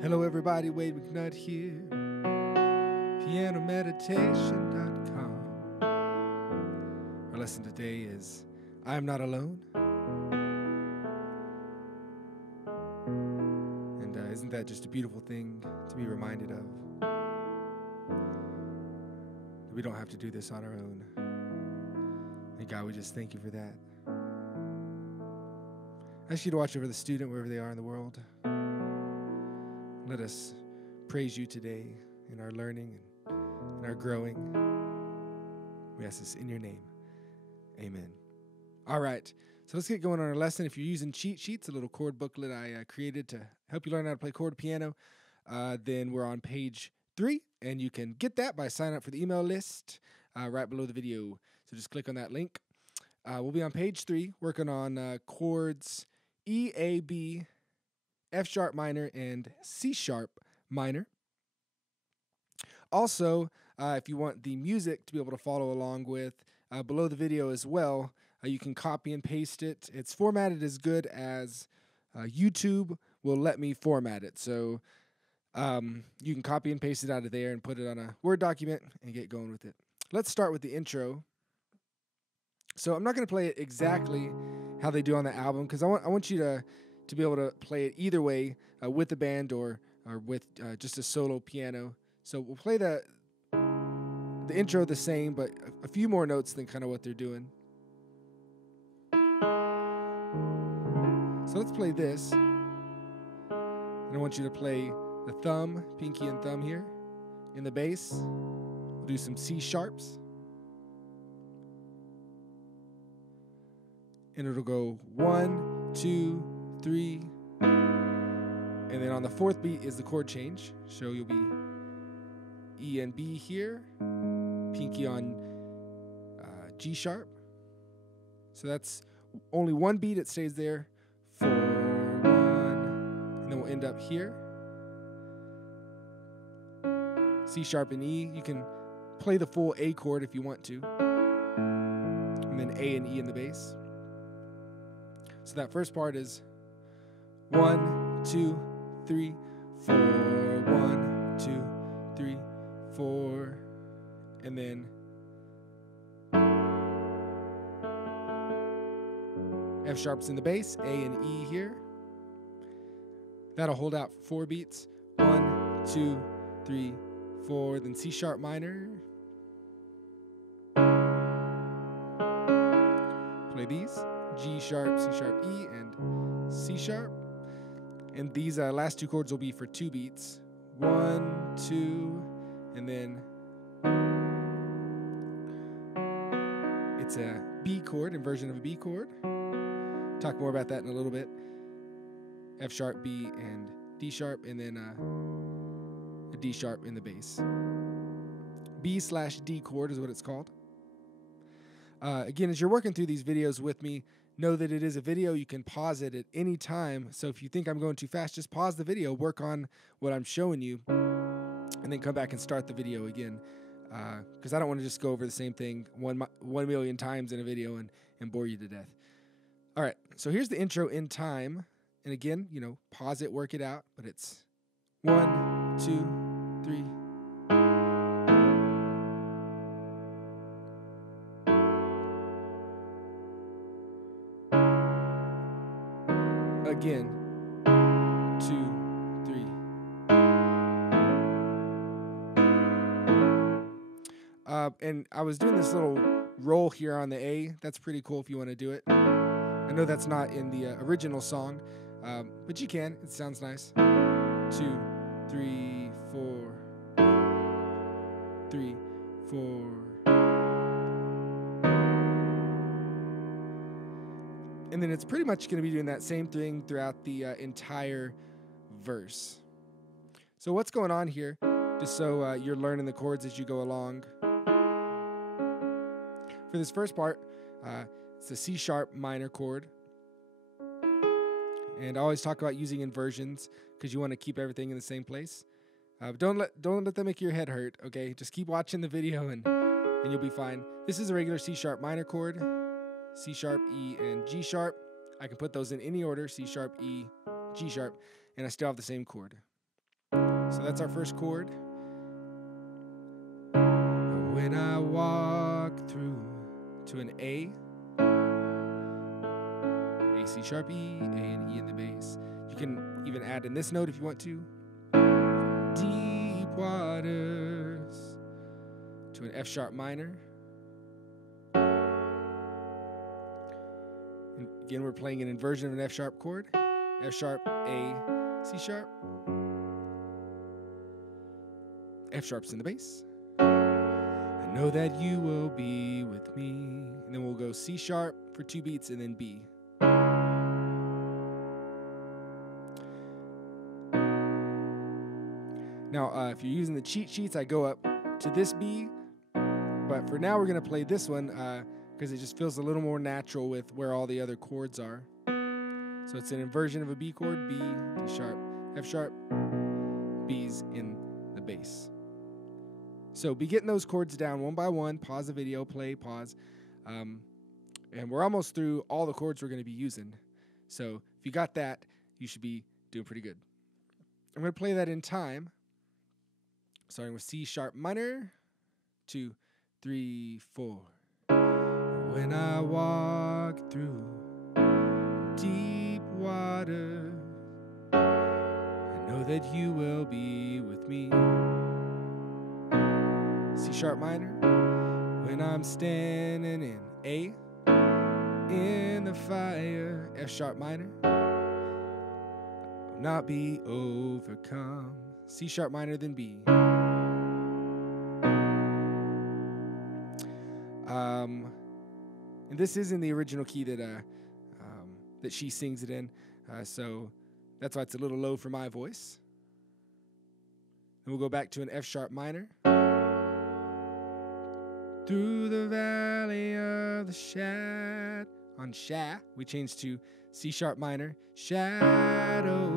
Hello everybody, Wade McNutt here, pianomeditation.com. Our lesson today is I'm Not Alone. And isn't that just a beautiful thing to be reminded of? That we don't have to do this on our own. And God, we just thank you for that. I ask you to watch over the student wherever they are in the world. Let us praise you today in our learning and in our growing. We ask this in your name. Amen. All right, so let's get going on our lesson. If you're using cheat sheets, a little chord booklet I created to help you learn how to play chord piano, then we're on page 3, and you can get that by signing up for the email list right below the video. So just click on that link. We'll be on page 3, working on chords E, A, B, F sharp minor, and C sharp minor. Also, if you want the music to be able to follow along with, below the video as well, you can copy and paste it. It's formatted as good as YouTube will let me format it. So you can copy and paste it out of there and put it on a Word document and get going with it. Let's start with the intro. So I'm not going to play it exactly how they do on the album, because I want you to be able to play it either way, with the band or with just a solo piano. So we'll play the intro the same, but a few more notes than kind of what they're doing. So let's play this. And I want you to play the thumb, pinky and thumb here in the bass. We'll do some C sharps. And it'll go 1, 2, 3, and then on the 4th beat is the chord change. So you'll be E and B here, pinky on G sharp. So that's only one beat, it stays there. 4, 1, and then we'll end up here. C sharp and E. You can play the full A chord if you want to, and then A and E in the bass. So that first part is 1, 2, 3, 4, 1, 2, 3, 4, and then F sharps in the bass, A and E here. That'll hold out for 4 beats. 1, 2, 3, 4, then C sharp minor. Play these. G sharp, C sharp, E, and C sharp. And these last 2 chords will be for 2 beats. 1, 2, and then it's a B chord, inversion of a B chord. Talk more about that in a little bit. F sharp, B, and D sharp, and then a D sharp in the bass. B/D chord is what it's called. Again, as you're working through these videos with me, know that it is a video. You can pause it at any time. So if you think I'm going too fast, just pause the video, work on what I'm showing you, and then come back and start the video again. Because I don't want to just go over the same thing 1 million times in a video and bore you to death. All right, so here's the intro in time. And again, pause it, work it out. But it's 1, 2, 3. Again, 2, 3. And I was doing this little roll here on the A. That's pretty cool if you want to do it. I know that's not in the original song, but you can. It sounds nice. 2, 3, 4. 3, 4. And then it's pretty much going to be doing that same thing throughout the entire verse. So what's going on here, just so you're learning the chords as you go along. For this first part, it's a C sharp minor chord. And I always talk about using inversions because you want to keep everything in the same place. Don't let that make your head hurt, okay? Just keep watching the video and you'll be fine. This is a regular C sharp minor chord. C sharp, E, and G sharp. I can put those in any order, C sharp, E, G sharp, and I still have the same chord. So that's our first chord. When I walk through to an A, C sharp, E, A and E in the bass. You can even add in this note if you want to. Deep waters to an F sharp minor. And again, we're playing an inversion of an F sharp chord. F sharp, A, C sharp. F sharp's in the bass. I know that you will be with me. And then we'll go C sharp for 2 beats and then B. Now, if you're using the cheat sheets, I go up to this B. But for now, we're going to play this one because it just feels a little more natural with where all the other chords are. So it's an inversion of a B chord, B, D sharp, F sharp, B's in the bass. So be getting those chords down one by one. Pause the video, play, pause. And we're almost through all the chords we're going to be using. So if you got that, you should be doing pretty good. I'm going to play that in time. Starting with C sharp minor, 2, 3, 4. When I walk through deep water, I know that you will be with me. C sharp minor. When I'm standing in A, in the fire, F sharp minor, I'll not be overcome. C sharp minor, then B. And this is in the original key that she sings it in, so that's why it's a little low for my voice. Then we'll go back to an F sharp minor. Through the valley of the shadow. On sha, we change to C sharp minor, shadow.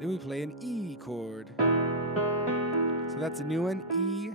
Then we play an E chord. So that's a new one, E,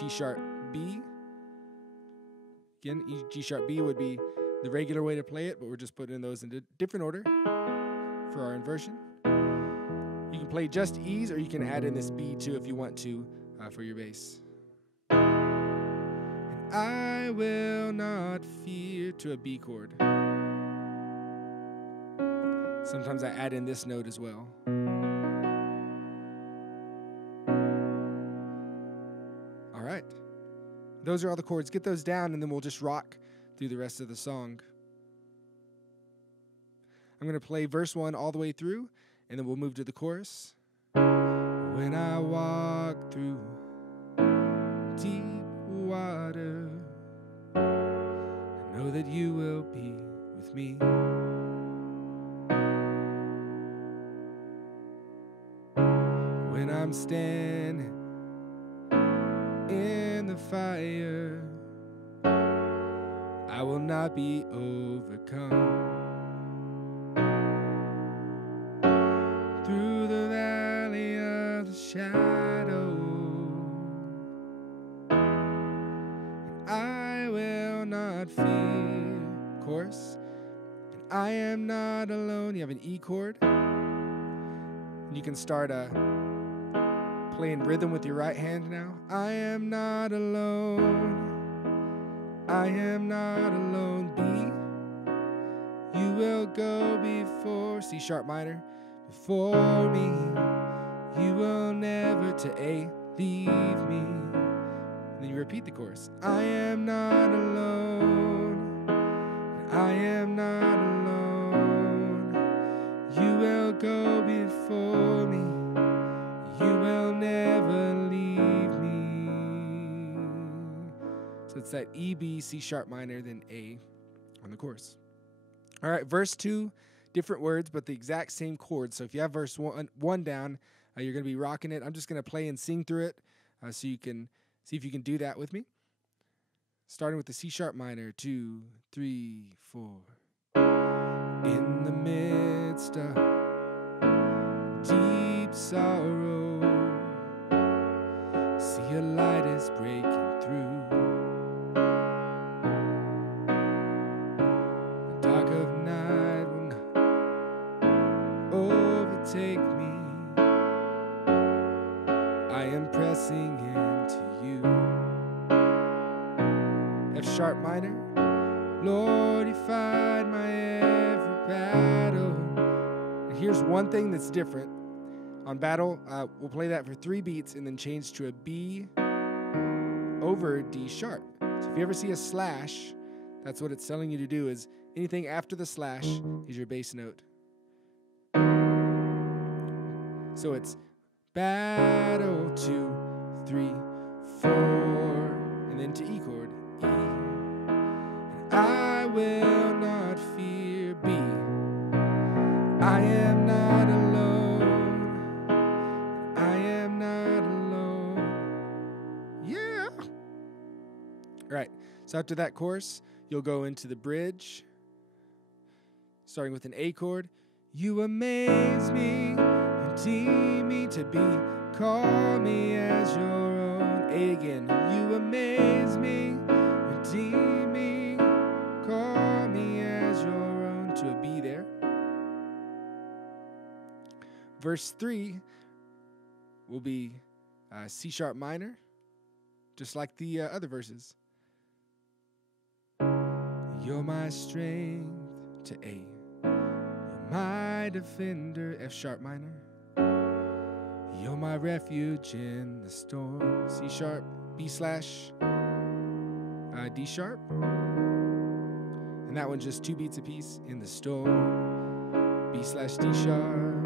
G sharp, B. Again, E, G sharp, B would be the regular way to play it, but we're just putting those in a different order for our inversion. You can play just E's, or you can add in this B too if you want to for your bass. And I will not fear to a B chord. Sometimes I add in this note as well. All right. Those are all the chords. Get those down, and then we'll just rock through the rest of the song. I'm going to play verse 1 all the way through, and then we'll move to the chorus. When I walk through deep water, I know that you will be with me. When I'm standing in the fire, I will not be overcome. Through the valley of the shadow, and I will not fear. Chorus. And I am not alone. You have an E chord. And you can start playing rhythm with your right hand now. I am not alone. I am not alone. B. You will go before. C sharp minor. Before me. You will never to A. Leave me. And then you repeat the chorus. I am not alone. I am not alone. You will go before me. You will never leave me. So it's that E, B, C sharp minor, then A on the chorus. All right, verse 2, different words, but the exact same chords. So if you have verse 1 down, you're going to be rocking it. I'm just going to play and sing through it so you can see if you can do that with me. Starting with the C sharp minor, 2, 3, 4. In the midst of deep sorrow, see a light is breaking through. The dark of night will not overtake. overtake me. I am pressing into you. F sharp minor. Lord, you fight my every battle. And here's one thing that's different. On battle, we'll play that for 3 beats and then change to a B over D sharp. So if you ever see a slash, that's what it's telling you to do, is anything after the slash is your bass note. So it's battle 2, 3, 4, and then to E chord, E. And I will not fear, B. I am not alone. I am not alone. Yeah. All right. So after that chorus, you'll go into the bridge, starting with an A chord. You amaze me, redeem me to be, call me as your own. A again. You amaze me, redeem me, call me as your own. To a B there. Verse 3 will be C sharp minor, just like the other verses. You're my strength to A. You're my defender, F sharp minor. You're my refuge in the storm, C sharp, B slash, D sharp. And that one's just 2 beats apiece. In the storm, B slash D sharp.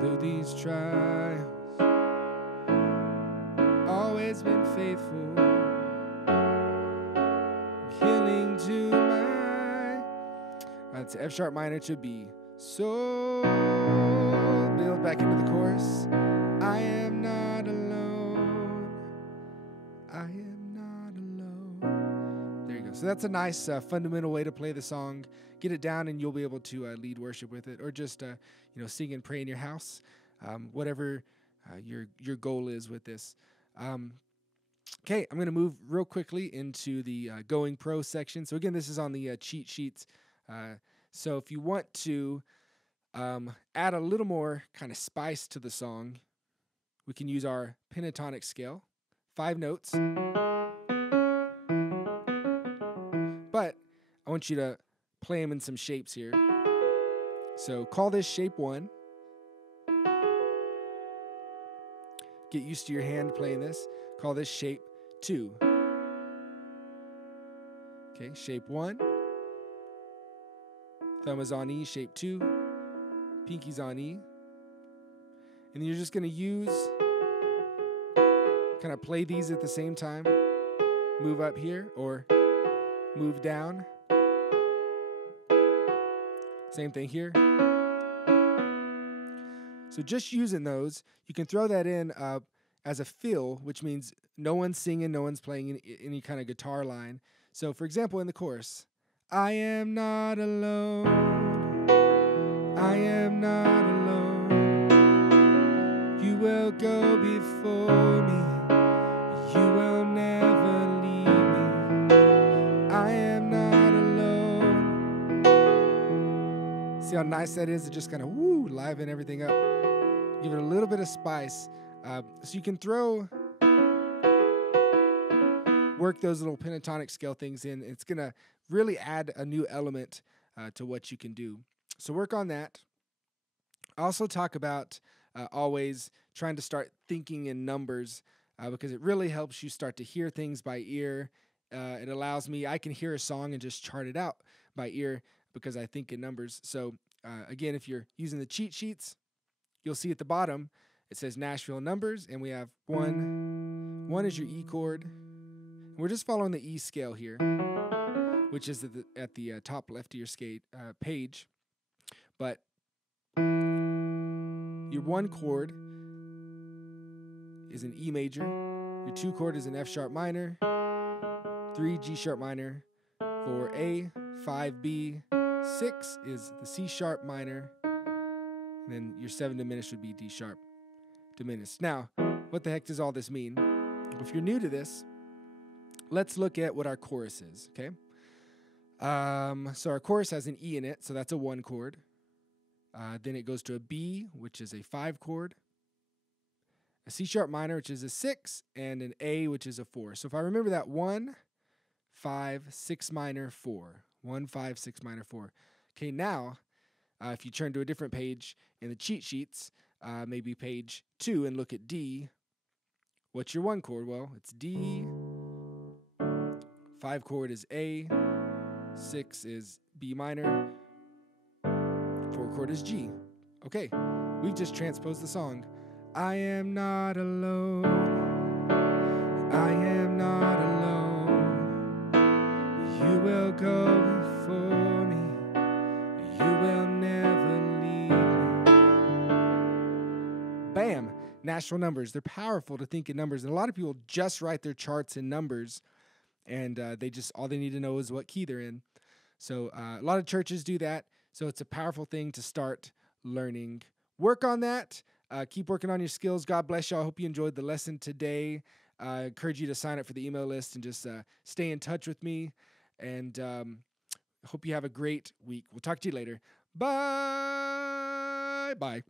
Though these trials always been faithful, healing to my. It's F sharp minor to B. So build back into the chorus. I am not alone. I am not alone. There you go. So that's a nice fundamental way to play the song. Get it down, and you'll be able to lead worship with it, or just sing and pray in your house, whatever your goal is with this. Okay, I'm going to move real quickly into the Going Pro section. So again, this is on the cheat sheets. So if you want to add a little more kind of spice to the song, we can use our pentatonic scale, 5 notes. But I want you to play them in some shapes here. So call this shape 1. Get used to your hand playing this. Call this shape 2. Okay, shape 1. Thumb is on E, shape 2. Pinky's on E. And then you're just going to kind of play these at the same time. Move up here or move down. Same thing here. So just using those, you can throw that in as a fill, which means no one's singing, no one's playing any kind of guitar line. So for example, in the chorus, I am not alone. I am not alone. You will go before me. You will never leave me. I am not alone. See how nice that is? It just kind of liven everything up. Give it a little bit of spice. So you can work those little pentatonic scale things in. It's going to really add a new element to what you can do. So work on that. I also talk about always trying to start thinking in numbers because it really helps you start to hear things by ear. It allows me, I can hear a song and just chart it out by ear because I think in numbers. So again, if you're using the cheat sheets, you'll see at the bottom, it says Nashville numbers, and we have 1. 1 is your E chord. We're just following the E scale here, which is at the top left of your page. But your 1 chord is an E major. Your 2 chord is an F sharp minor. 3 G sharp minor. 4 A. 5 B. 6 is the C sharp minor. And then your 7 diminished would be D sharp diminished. Now, what the heck does all this mean? If you're new to this, let's look at what our chorus is, okay? So our chorus has an E in it, so that's a 1 chord. Then it goes to a B, which is a 5 chord, a C sharp minor, which is a 6, and an A, which is a 4. So if I remember that 1, 5, 6 minor, 4. 1, 5, 6 minor, 4. Okay, now if you turn to a different page in the cheat sheets, maybe page 2, and look at D, what's your 1 chord? Well, it's D, 5 chord is A, 6 is B minor, 4 chord is G. Okay, we've just transposed the song. I am not alone. I am not alone. You will go before me. You will never leave me. Bam! Natural numbers. They're powerful to think in numbers. And a lot of people just write their charts in numbers, and all they need to know is what key they're in. So a lot of churches do that. So it's a powerful thing to start learning. Work on that. Keep working on your skills. God bless you. I hope you enjoyed the lesson today. I encourage you to sign up for the email list and just stay in touch with me. And hope you have a great week. We'll talk to you later. Bye. Bye.